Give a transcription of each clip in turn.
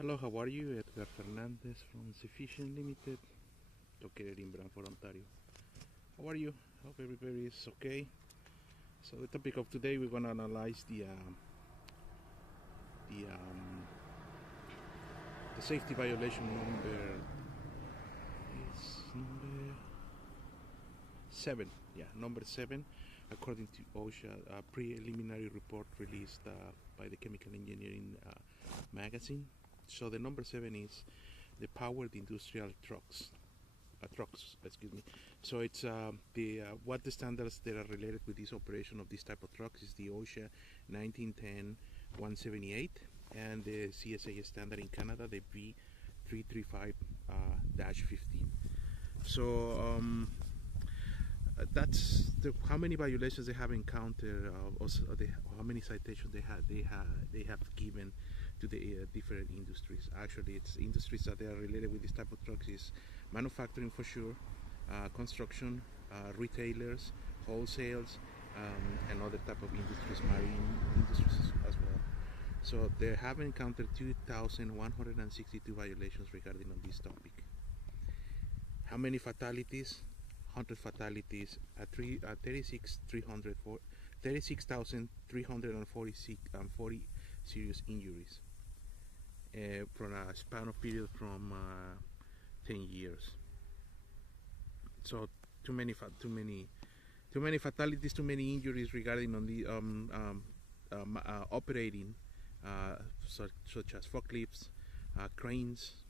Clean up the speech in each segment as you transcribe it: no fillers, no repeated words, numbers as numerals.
Hello, how are you? Edgar Fernandez from Sufficient Limited, located in Brantford, Ontario. How are you? Hope everybody is okay. So the topic of today, we're gonna analyze the um, the safety violation number is number 7. Yeah, number 7, according to OSHA, a preliminary report released by the Chemical Engineering magazine. So the number 7 is the powered industrial trucks. Excuse me. So it's the what the standards that are related with this operation of this type of trucks is the OSHA 1910-178 and the CSA standard in Canada, the V335-15. So that's how many violations they have encountered, how many citations they have given to the different industries. Actually, it's industries that they are related with this type of trucks is manufacturing for sure, construction, retailers, wholesales, and other type of industries, marine industries as well. So they have encountered 2,162 violations regarding on this topic. How many fatalities? 100 fatalities, 36,340 serious injuries from a span of period from 10 years. So too many fatalities, too many injuries regarding on the operating such as forklifts, cranes,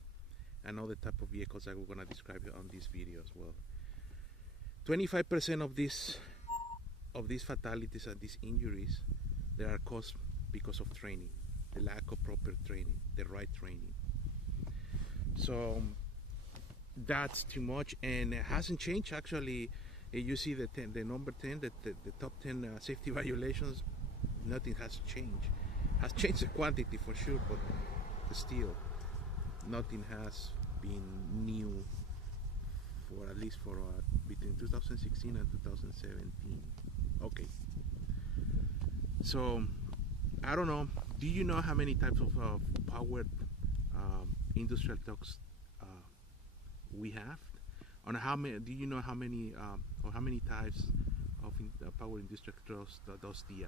and other type of vehicles that we're going to describe on this video as well. 25% of these fatalities and these injuries, they are caused because of training, the lack of proper training, the right training. So that's too much, and it hasn't changed actually. You see the number 10, the top 10 safety violations. Nothing has changed. Has changed the quantity for sure, but still, nothing has been new for at least for between 2016 and 2017. Okay. So I don't know. Do you know how many types of powered industrial trucks we have? On how many? Do you know how many or how many types of powered industrial trucks does the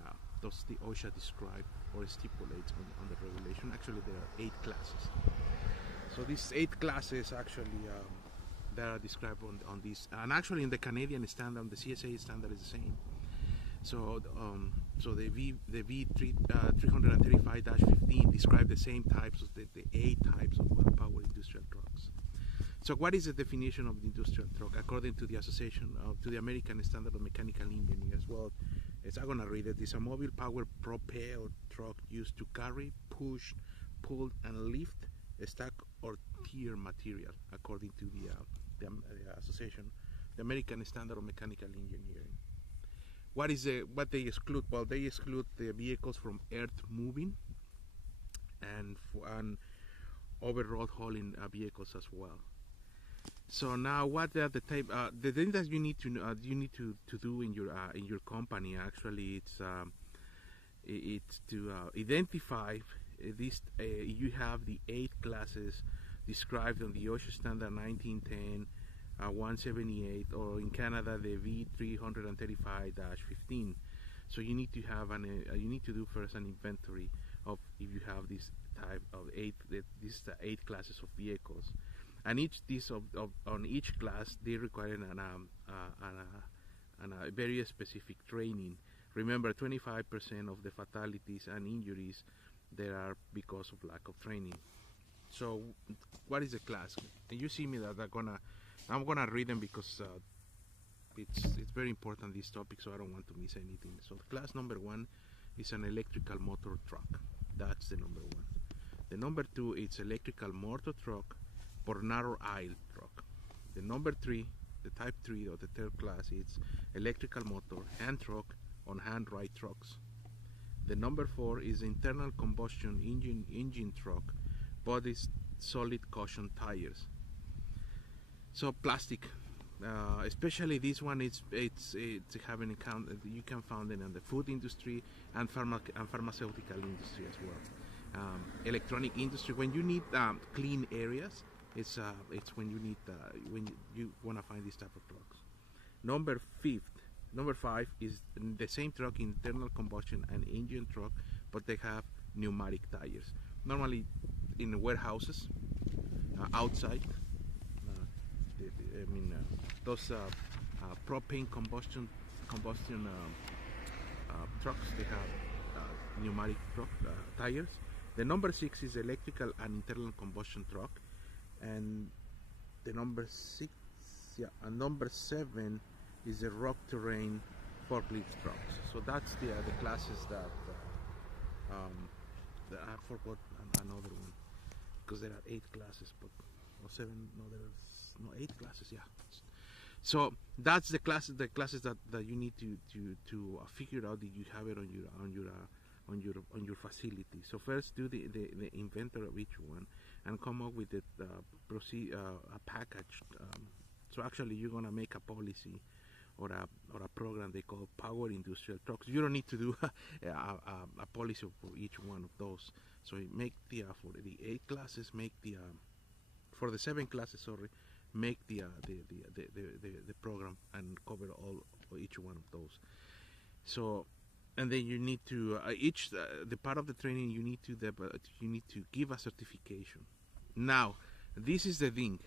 OSHA describe or stipulates on the regulation? Actually, there are 8 classes. So these 8 classes actually that are described on this, and actually in the Canadian standard, the CSA standard is the same. So so the V335-15 describe the same types of the 8 types of powered industrial trucks. So what is the definition of the industrial truck according to the association to the American Standard of Mechanical Engineering as well? I'm gonna read it. It's a mobile powered propelled truck used to carry, push, pull, and lift a stack or tier material according to the association, the American Standard of Mechanical Engineering. What they exclude? Well, they exclude the vehicles from earth moving and overall hauling vehicles as well. So now, what are the type? The thing that you need to do in your company actually it's to identify this. You have the 8 classes described on the OSHA standard 1910. 178, or in Canada the V335-15. So you need to have you need to do first an inventory of if you have this type of 8 classes of vehicles, and on each class they require a very specific training. Remember, 25% of the fatalities and injuries there are because of lack of training. So what is the class? And you see me that I'm gonna read them because it's very important, this topic, so I don't want to miss anything. So class number 1 is an electrical motor truck. That's the number 1. The number 2 is electrical motor truck or narrow aisle truck. The number 3, the type 3 or the third class, is electrical motor hand truck on hand right trucks. The number 4 is internal combustion engine truck, but it's solid cushion tires. So plastic, especially this one, it's having account. You can find it in the food industry and pharmaceutical industry as well. electronic industry. When you need clean areas, it's when you need when you want to find this type of trucks. Number five is the same truck, internal combustion and engine truck, but they have pneumatic tires. Normally in warehouses, outside. Those propane combustion trucks, they have pneumatic truck tires. The number six is electrical and internal combustion truck, and the number six, and number seven is a rock terrain forklift trucks. So that's the classes that I forgot another one, because there are 8 classes, but or 7. No, there's 8 classes. Yeah. So that's the classes that you need to figure out that you have it on your facility. So first do the inventory of each one and come up with a package. So actually you're gonna make a policy or a program they call Power Industrial Trucks. You don't need to do a policy for each one of those. So make for the 8 classes, make for the 7 classes, sorry, make the program and cover each one of those. So, and then you need to the part of the training you need to give a certification. Now, this is the thing.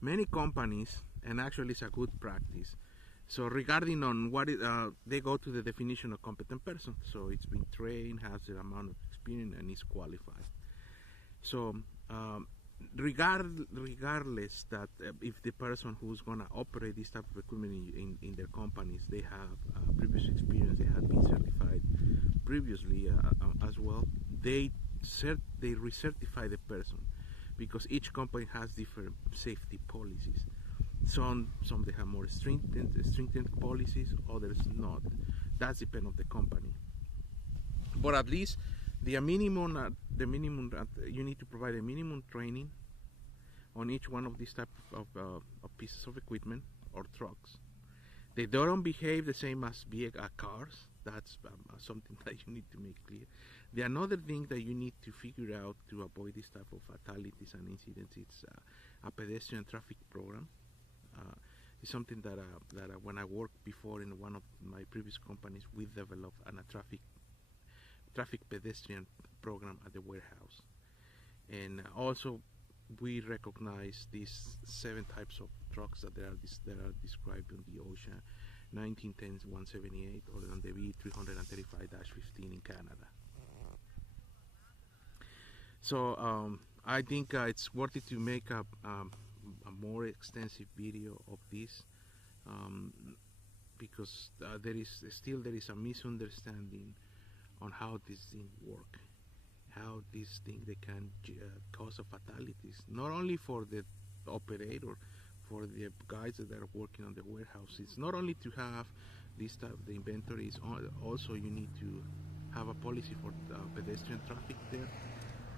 Many companies, and actually it's a good practice. So regarding on what they go to the definition of competent person. So it's been trained, has the amount of experience, and is qualified. So regardless that if the person who's gonna operate this type of equipment in their companies, they have previous experience, they have been certified previously as well, they recertify the person, because each company has different safety policies. Some they have more stringent policies, others not. That's depend of the company. But at least you need to provide a minimum training on each one of these type of pieces of equipment or trucks. They don't behave the same as cars. That's something that you need to make clear. The another thing that you need to figure out to avoid this type of fatalities and incidents, it's a pedestrian traffic program. It's something that when I worked before in one of my previous companies, we developed a traffic pedestrian program at the warehouse. And also we recognize these 7 types of trucks that are described in the OSHA 1910-178 or on the B335-15 in Canada. So I think it's worth it to make a more extensive video of this, because there is a misunderstanding on how this thing work, how this thing they can cause fatalities, not only for the operator, for the guys that are working on the warehouse. It's not only to have this type of the inventories, also you need to have a policy for pedestrian traffic there,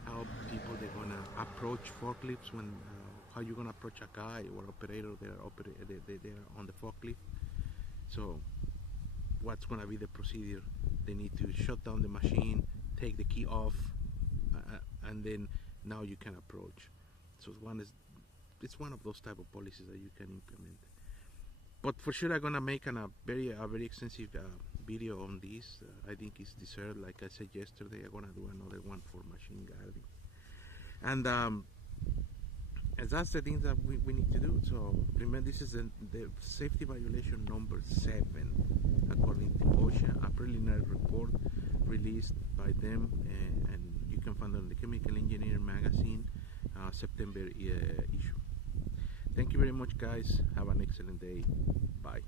how people they're gonna approach forklifts, when how you're gonna approach a guy or operator they're on the forklift. So what's gonna be the procedure? They need to shut down the machine, take the key off, and then now you can approach. So it's one of those type of policies that you can implement. But for sure I'm gonna make a very extensive video on this. I think it's deserved. Like I said yesterday, I'm gonna do another one for machine guarding. And that's the things that we need to do. So remember, this is the safety violation number 7 according to OSHA, a preliminary report released by them, and you can find it on the Chemical Engineer magazine September issue. Thank you very much, guys. Have an excellent day. Bye.